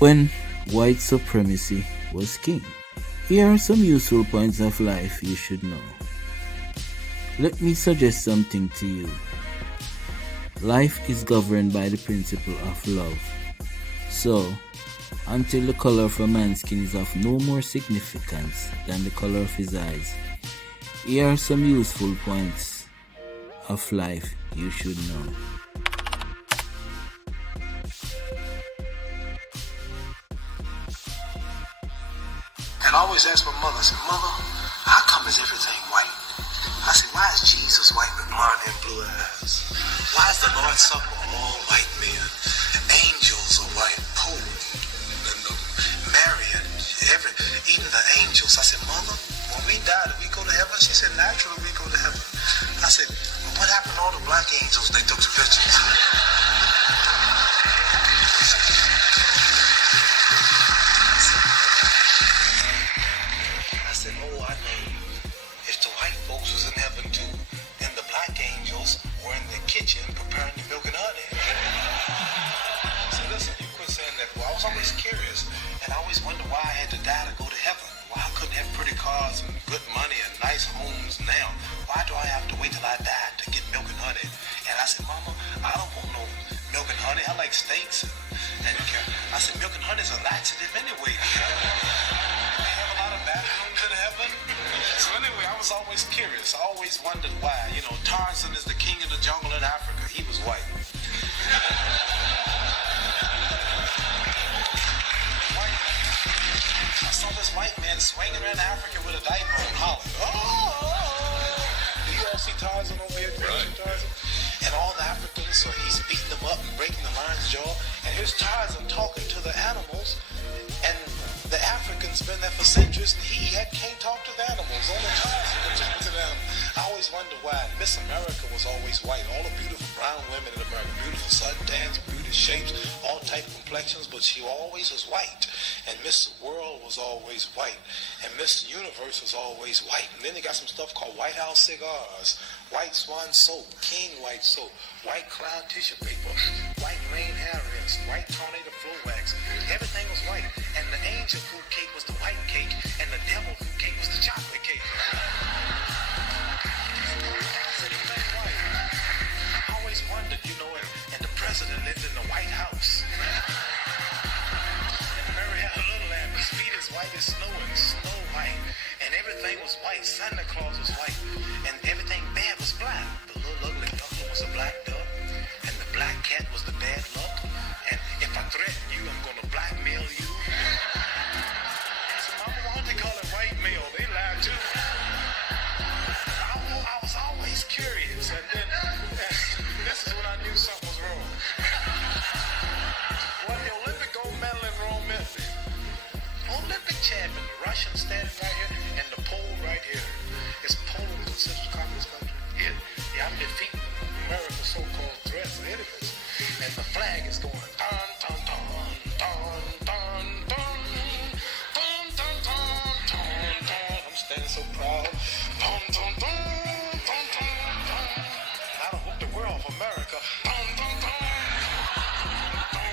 when white supremacy was king. Here are some useful points of life you should know. Let me suggest something to you. Life is governed by the principle of love. So, until the color of a man's skin is of no more significance than the color of his eyes, here are some useful points of life you should know. And I always ask my mother, I said, Mother, how come is everything white? I said, why is Jesus white with blonde and blue eyes? Why is the Lord's Supper all white men? Angels are white, Pope, and Mary, and even the angels. I said, Mother, when we die, do we go to heaven? She said, naturally we go to heaven. I said, well, what happened to all the black angels they took the pictures? I said, oh, I know. If the white folks was in heaven too, then the black angels were in the kitchen preparing the milk and honey. So listen, you quit saying that. Well, I was always curious, and I always wondered why I had to die to go to heaven. Why I couldn't have pretty cars and good money and nice homes now? Why do I have to wait till I die to get milk and honey? And I said, Mama, I don't want no milk and honey. I like steaks. And I said, milk and honey is a laxative anyway. They have a lot of bathrooms in heaven. So anyway, I was always curious. I always wondered why. You know, Tarzan is the king of the jungle in Africa. He was white. I saw this white man swinging around Africa with a diaper on, hollering. Oh! Do you all see Tarzan over here? Right. Tarzan? And all the Africans, so he's beating them up and breaking the lion's jaw. And here's Tarzan talking to the animals. And the Africans been there for centuries, and he can't talk to the animals. Only Tarzan can talk to them. I always wonder why Miss America was always white. All the beautiful brown women in America, beautiful suntans, beautiful shapes, all type of complexions, but she always was white. And Miss World was always white. And Miss Universe was always white. And then they got some stuff called White House cigars, White Swan soap, King White soap, White Cloud tissue paper, White Rain hair rinse, White Tornado flow wax. Everything was white. And the angel food cake was the white cake, and the devil food cake was the chocolate cake. I always wondered, you know, and the president lived in the White House. And Mary had a little lamb, his feet as white as snow and Snow White. And everything was white. Santa Claus was white. And everything bad was black. The little ugly duckling was a black duck. And the black cat was the bad luck. And if I threaten you, I'm gonna blackmail you. So Mama, why don't they call it white mail? They lie too. I was always curious. And then this is when I knew something was wrong. When the Olympic gold medal in Rome met me, Olympic champion, the Russian standing right here, and the Pole right here. Is Poland considered a communist country? Yeah, I'm defeating America's so-called threats and enemies. And the flag is going dun dun dun dun dun dun dun dun dun dun dun. I'm standing so proud. Dun dun dun dun dun dun. And I don't hope the world of America. Dun dun dun dun.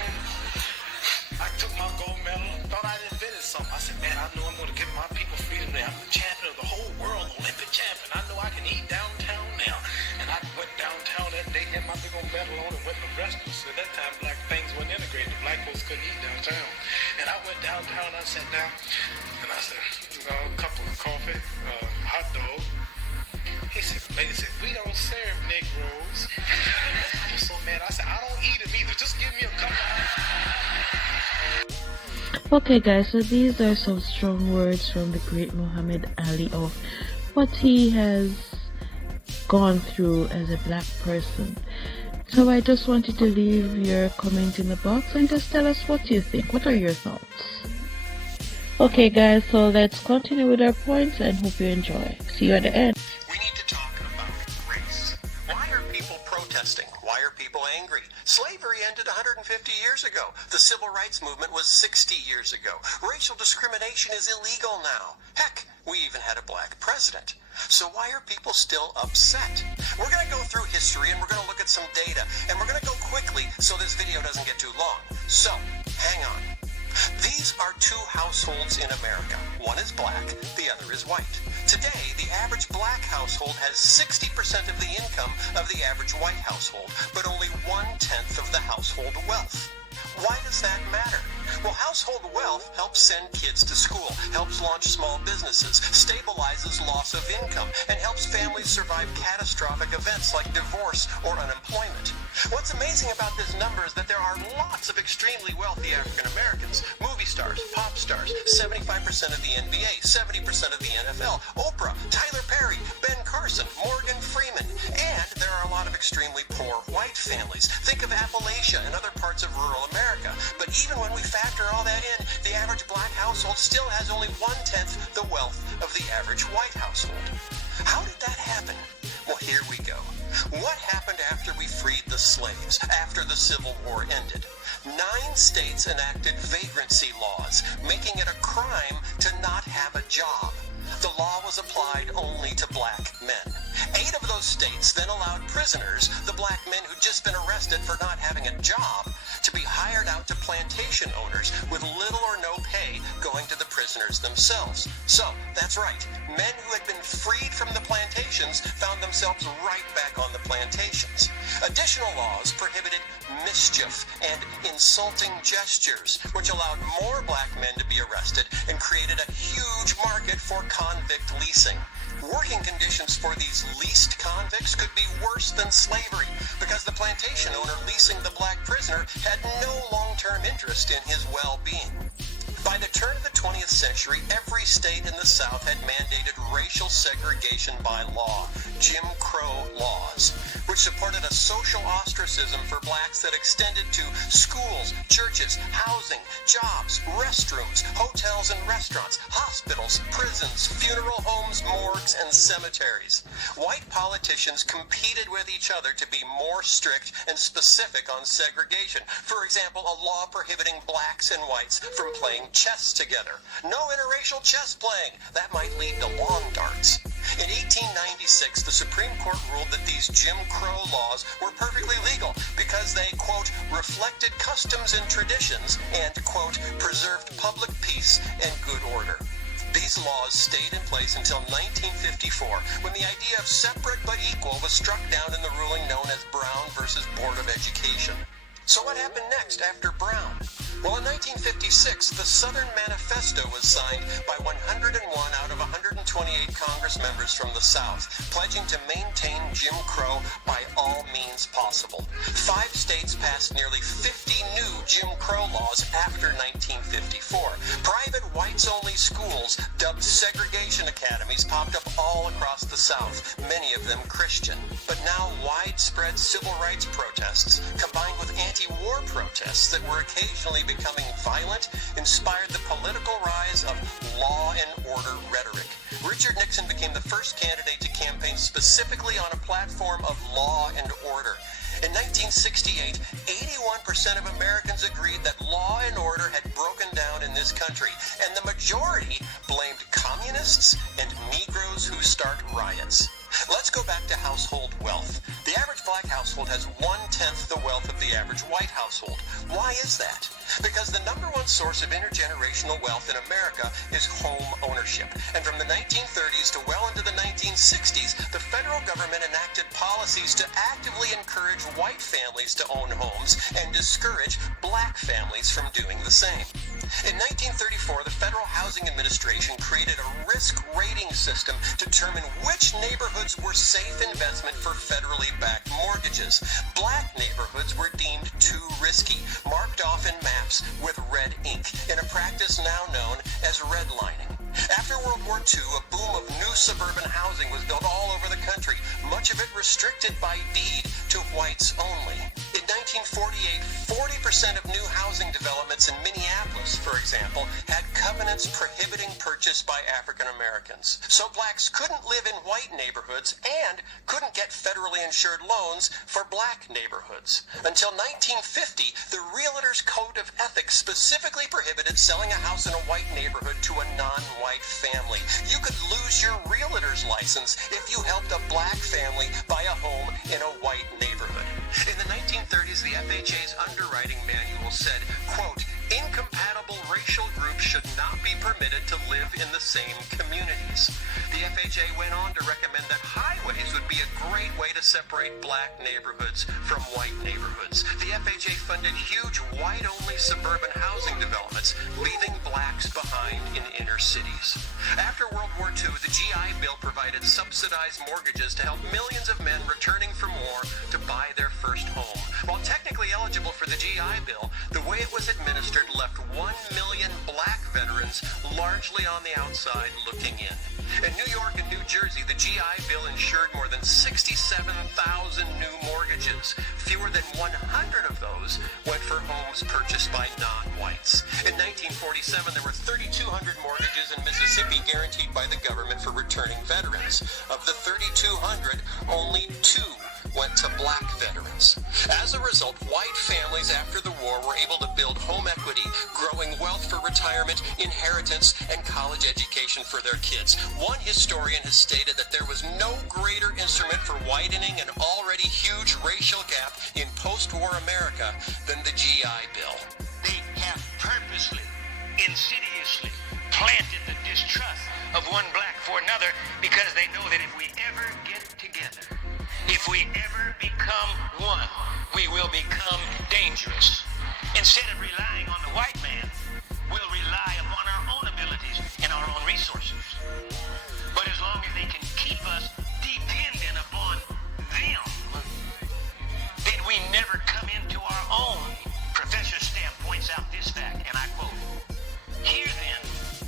I took my gold medal, thought I'd invented something. I said, man, I know I'm going to give my people freedom today. I'm the champion of the whole world, Olympic champion. I know I can eat downtown now. And I went downtown that day, had my big old medal on, and went to restaurants. At that time, black things weren't integrated. The black folks couldn't eat downtown. And I went downtown, I sat down, and I said, a cup of coffee, hot dog. He said, the lady said, we don't serve Negroes. I was so mad. I said, I don't eat them either. Just give me a cup of Okay guys, so these are some strong words from the great Muhammad Ali of what he has gone through as a black person. So I just wanted to leave your comment in the box and just tell us what you think. What are your thoughts? Okay guys, so let's continue with our points and hope you enjoy. See you at the end. We need to talk about race. Why are people protesting? Why are people angry? Slavery ended 150 years ago. The civil rights movement was 60 years ago. Racial discrimination is illegal now. Heck, we even had a black president. So why are people still upset? We're going to go through history and we're going to look at some data, and we're going to go quickly so this video doesn't get too long. So, hang on. These are two households in America. One is black, the other is white. Today, the average black household has 60% of the income of the average white household, but only 1/10 of the household wealth. Why does that matter? Well, household wealth helps send kids to school, helps launch small businesses, stabilizes loss of income, and helps families survive catastrophic events like divorce or unemployment. What's amazing about this number is that there are lots of extremely wealthy African Americans, movie stars, pop stars, 75% of the NBA, 70% of the NFL, Oprah, Tyler Perry, Ben Carson, Morgan Freeman, and there are a lot of extremely poor white families. Think of Appalachia and other parts of rural America. But even when we factor all that in, the average black household still has only 1/10 the wealth of the average white household. How did that happen? Well, here we go. What happened after we freed the slaves, after the Civil War ended? 9 states enacted vagrancy laws, making it a crime to not have a job. The law was applied only to black men. 8 of those states then allowed prisoners, the black men who'd just been arrested for not having a job, to be hired out to plantation owners with little or no pay going to the prisoners themselves. So, that's right, men who had been freed from the plantations found themselves right back on the plantations. Additional laws prohibited mischief and insulting gestures, which allowed more black men to be arrested and created a huge market for convict leasing. Working conditions for these leased convicts could be worse than slavery because the plantation owner leasing the black prisoner had no long-term interest in his well-being. By the turn of the 20th century, every state in the South had mandated racial segregation by law, Jim Crow laws, which supported a social ostracism for blacks that extended to schools, churches, housing, jobs, restrooms, hotels and restaurants, hospitals, prisons, funeral homes, morgues, and cemeteries. White politicians competed with each other to be more strict and specific on segregation. For example, a law prohibiting blacks and whites from playing chess together. No interracial chess playing. That might lead to lawn darts. In 1896, the Supreme Court ruled that these Jim Crow laws were perfectly legal because they, quote, reflected customs and traditions and, quote, preserved public peace and good order. These laws stayed in place until 1954, when the idea of separate but equal was struck down in the ruling known as Brown versus Board of Education. So what happened next after Brown? Well, in 1956, the Southern Manifesto was signed by 101 out of 128 Congress members from the South, pledging to maintain Jim Crow by all means possible. 5 states passed nearly 50 new Jim Crow laws after 1954. Private whites-only schools, dubbed segregation academies, popped up all across the South, many of them Christian. But now widespread civil rights protests, combined with anti-war protests that were occasionally becoming violent, inspired the political rise of law and order rhetoric. Richard Nixon became the first candidate to campaign specifically on a platform of law and order. In 1968, 81% of Americans agreed that law and order had broken down in this country, and the majority blamed communists and Negroes who start riots. Let's go back to household wealth. The average black household has 1/10 the wealth of the average white household. Why is that? Because the number one source of intergenerational wealth in America is home ownership. And from the 1930s to well into the 1960s, the federal government enacted policies to actively encourage white families to own homes and discourage black families from doing the same. In 1934, the Federal Housing Administration created a risk rating system to determine which neighborhoods were safe investment for federally backed mortgages. Black neighborhoods were deemed too risky, marked off in maps with red ink, in a practice now known as redlining. After World War II, a boom of new suburban housing was built all over the country, much of it restricted by deed to whites only. In 1948, 40% of new housing developments in Minneapolis, for example, had covenants prohibiting purchase by African Americans. So blacks couldn't live in white neighborhoods and couldn't get federally insured loans for black neighborhoods. Until 1950, the Realtors Code of Ethics specifically prohibited selling a house in a white neighborhood to a non-white family. You could lose your realtor's license if you helped a black family buy a home in a white neighborhood. In the 1930s, the FHA's underwriting manual said, quote, incompatible racial groups should not be permitted to live in the same communities. The FHA went on to recommend that highways would be a great way to separate black neighborhoods from white neighborhoods. The FHA funded huge white-only suburban housing developments, leaving blacks behind in inner cities. After World War II, the GI Bill provided subsidized mortgages to help millions of men returning from war to buy their first home. While technically eligible for the GI Bill, the way it was administered left 1 million black veterans largely on the outside looking in. In New York and New Jersey, the GI Bill insured more than 67,000 new mortgages. Fewer than 100 of those went for homes purchased by non-whites. In 1947, there were 3,200 mortgages in Mississippi guaranteed by the government for returning veterans. Of the 3,200, only 2 went to black veterans. As a result, white families after the war were able to build home equity, growing wealth for retirement, inheritance, and college education for their kids. One historian has stated that there was no greater instrument for widening an already huge racial gap in post-war America than the GI Bill. They have purposely, insidiously planted the distrust of one black for another because they know that if we ever get together, if we ever become one, we will become dangerous. Instead of relying on the white man, we'll rely upon our own abilities and our own resources. But as long as they can keep us dependent upon them, then we never come into our own. Professor Stamp points out this fact, and I quote, "Here then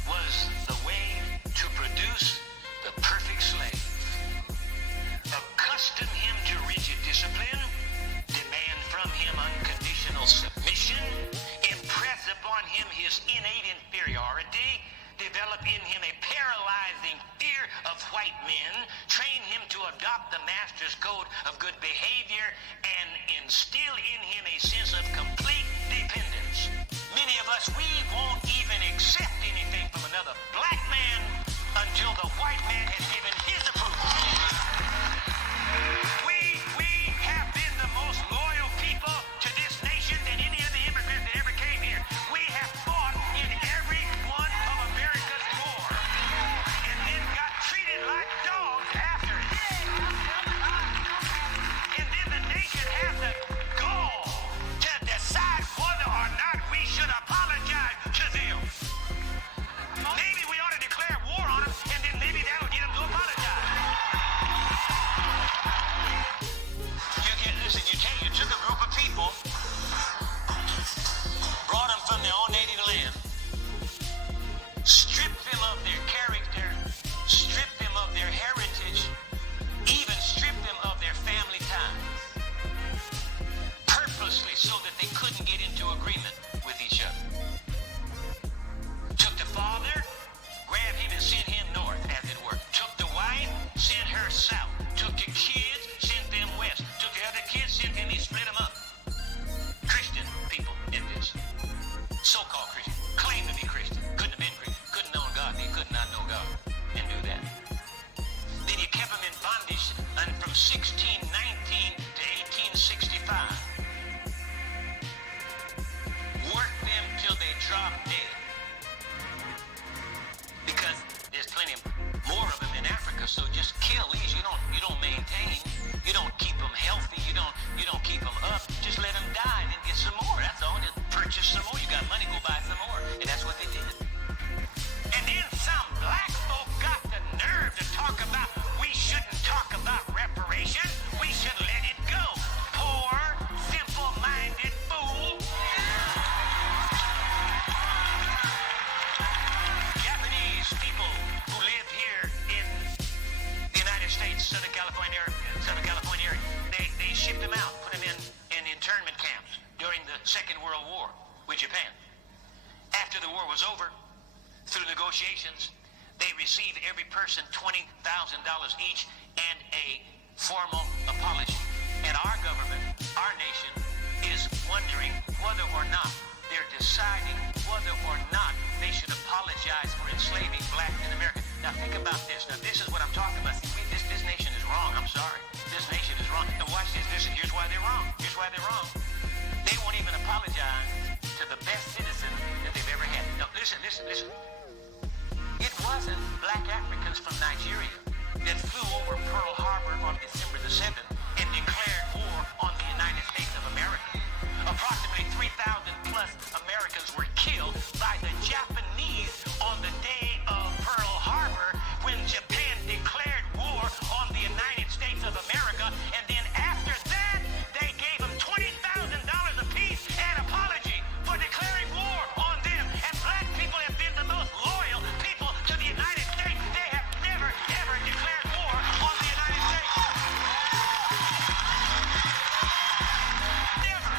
was the way to produce the perfect slave. Accustom him to rigid discipline, demand from him unconditional submission, impress upon him his innate inferiority, develop in him a paralyzing fear of white men, train him to adopt the master's code of good behavior, and instill in him a sense of complete dependence. Many of us, we won't even accept anything from another black man until the white man has given his approval. We have been the most loyal people to this nation than any of the immigrants that ever came here. We have fought in every one of America's war and then got treated like dogs after it. And then the nation has the goal to decide whether or not we should apologize to them. Maybe we ought to declare war on them, and then maybe that'll get them to apologize. You took a group of people, brought them from their own native land, stripped them of their character, stripped them of their heritage, even stripped them of their family ties, purposely so that they couldn't get into agreement with each other. Took the father, grabbed him and sent him north, as it were. Took the wife, sent her south. Took the kids, sent them west. Took the other kids, sent them east, split them up. Christian people did this. So-called Christian. Claim to be Christian. Couldn't have been Christian. Couldn't have known God. He could not know God and do that. Then you kept them in bondage from 1619 to 1865. Worked them till they dropped dead. Because there's plenty more of them in Africa, so just kill these. You don't maintain, you don't keep them healthy, you don't keep them up. Just let them die and then get some more. That's all. Just purchase some more. You got money, go buy some more. And that's what they did. And then some black folk got the nerve to talk about we shouldn't talk about reparations. We should let it go. Poor, simple-minded fool. Japanese people who live here in the United States, Southern California area, they shipped them out, put them in internment camps during the Second World War with Japan. After the war was over, through negotiations, they received every person $20,000 each and a formal apology. And our government, our nation, is wondering whether or not they're deciding whether or not they should apologize for enslaving blacks in America. Now think about this. Now this is what I'm talking about. This nation is wrong. I'm sorry. This nation is wrong. Now watch this. Listen, here's why they're wrong. Here's why they're wrong. They won't even apologize to the best citizen that they've ever had. listen. It wasn't black Africans from Nigeria that flew over Pearl Harbor on December the 7th and declared war on the United States of America. Approximately 3,000 plus Americans were killed by the Japanese on the day of Pearl Harbor when Japan declared war on the United States of America, and then after that, they gave them $20,000 apiece and apology for declaring war on them. And black people have been the most loyal people to the United States. They have never, ever declared war on the United States. Never.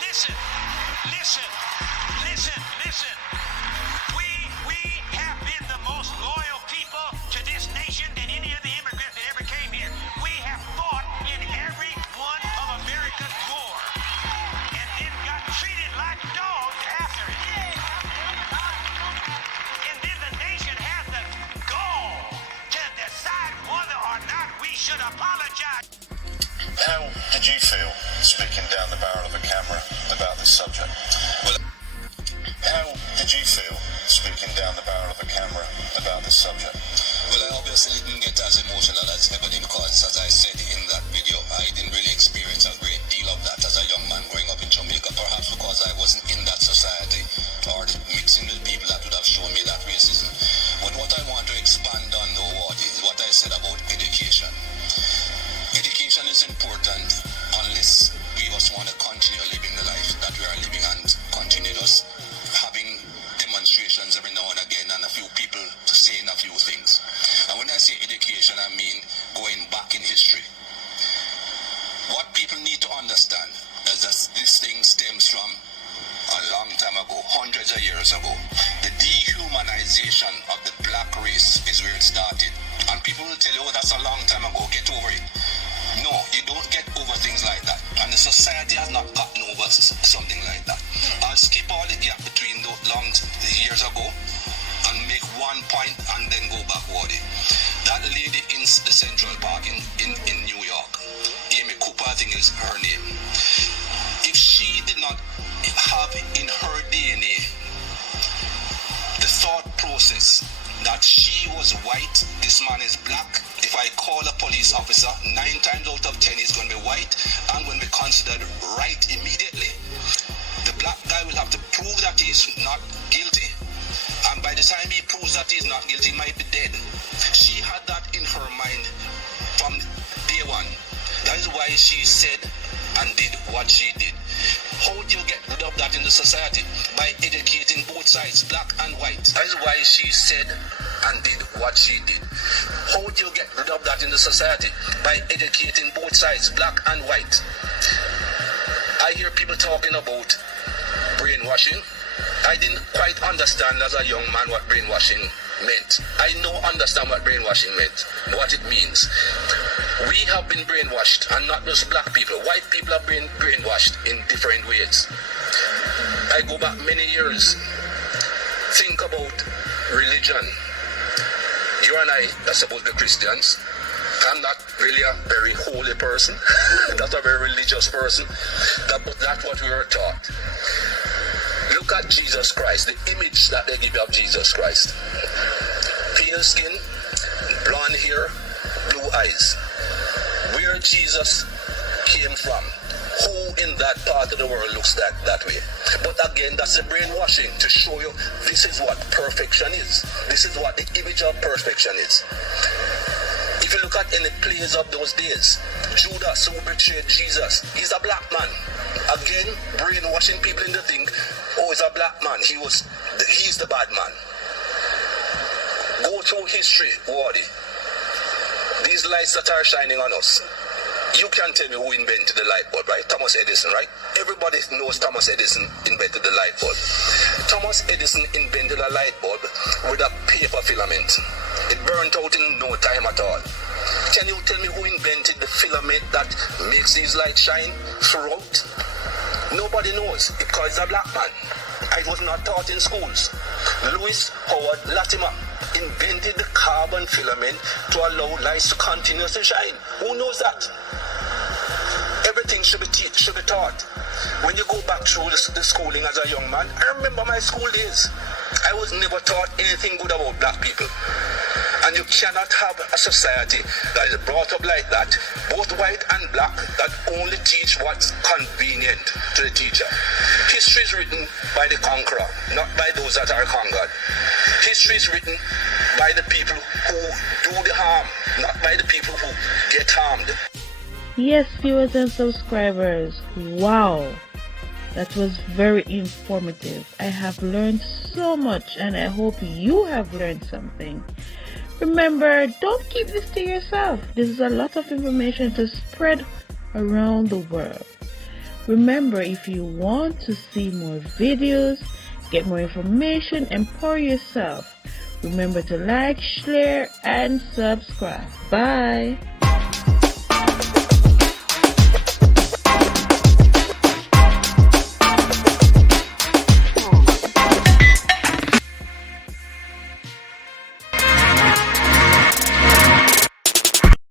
Listen. We have been the most loyal people to this nation than any of the immigrants that ever came here. We have fought in every one of America's war and then got treated like dogs after it. And then the nation has the gall to decide whether or not we should apologize. How did you feel speaking down the barrel of a camera about this subject? Well, how did you feel speaking down the barrel of a camera about this subject? Well, I obviously didn't get as emotional as everybody because, as I said in that video, I didn't really experience a great deal of that as a young man growing up in Jamaica, perhaps because I wasn't in that society or mixing with people that would have shown me that racism. But what I want to expand on, though, is what I said about education. Education is important unless we just want to continue living the life that we are living and continue us having demonstrations every now and again and a few people saying a few things. And when I say education, I mean going back in history. What people need to understand is that this thing stems from a long time ago, hundreds of years ago. The dehumanization of the black race is where it started. And people will tell you, oh, that's a long time ago, get over it. No, you don't get over things like that. And the society has not gotten over something like that. I'll skip all the gap between those long years ago and make one point and then go backward. That lady in the Central Park in New York, Amy Cooper, I think is her name. If she did not have in her DNA the thought process that she was white, this man is black. If I call a police officer, 9 times out of 10 he's going to be white and going to be considered right immediately. The black guy will have to prove that he's not guilty. And by the time he proves that he's not guilty, he might be dead. She had that in her mind from day one. That is why she said and did what she did. How do you get rid of that in the society? By educating both sides, black and white. That is why she said and did what she did. How do you get rid of that in the society? By educating both sides, black and white. I hear people talking about brainwashing. I didn't quite understand as a young man what brainwashing meant. I now understand what brainwashing meant, what it means. We have been brainwashed, and not just black people. White people have been brainwashed in different ways. I go back many years. Think about religion. You and I are supposed to be Christians. I'm not really a very holy person, not a very religious person, but that's what we were taught. Look at Jesus Christ, the image that they give you of Jesus Christ. Pale skin, blonde hair, blue eyes. Where Jesus came from, who in that part of the world looks that way? But again, that's the brainwashing to show you this is what perfection is. This is what the image of perfection is. If you look at any plays of those days, Judas, who betrayed Jesus, he's a black man. Again, brainwashing people into think, oh, he's a black man. He's the bad man. Go through history, Wardy. These lights that are shining on us. You can tell me who invented the light bulb, right? Thomas Edison, right? Everybody knows Thomas Edison invented the light bulb. Thomas Edison invented a light bulb with a paper filament. It burnt out in no time at all. Can you tell me who invented the filament that makes these lights shine throughout? Nobody knows, because he's a black man. It was not taught in schools. Louis Howard Latimer invented the carbon filament to allow lights to continuously shine. Who knows that? should be taught. When you go back through the schooling as a young man, I remember my school days. I was never taught anything good about black people. And you cannot have a society that is brought up like that, both white and black, that only teach what's convenient to the teacher. History is written by the conqueror, not by those that are conquered. History is written by the people who do the harm, not by the people who get harmed. Yes, viewers and subscribers, wow, that was very informative. I have learned so much, and I hope you have learned something. Remember, don't keep this to yourself. This is a lot of information to spread around the world. Remember, if you want to see more videos, get more information, empower yourself, remember to like, share, and subscribe. Bye.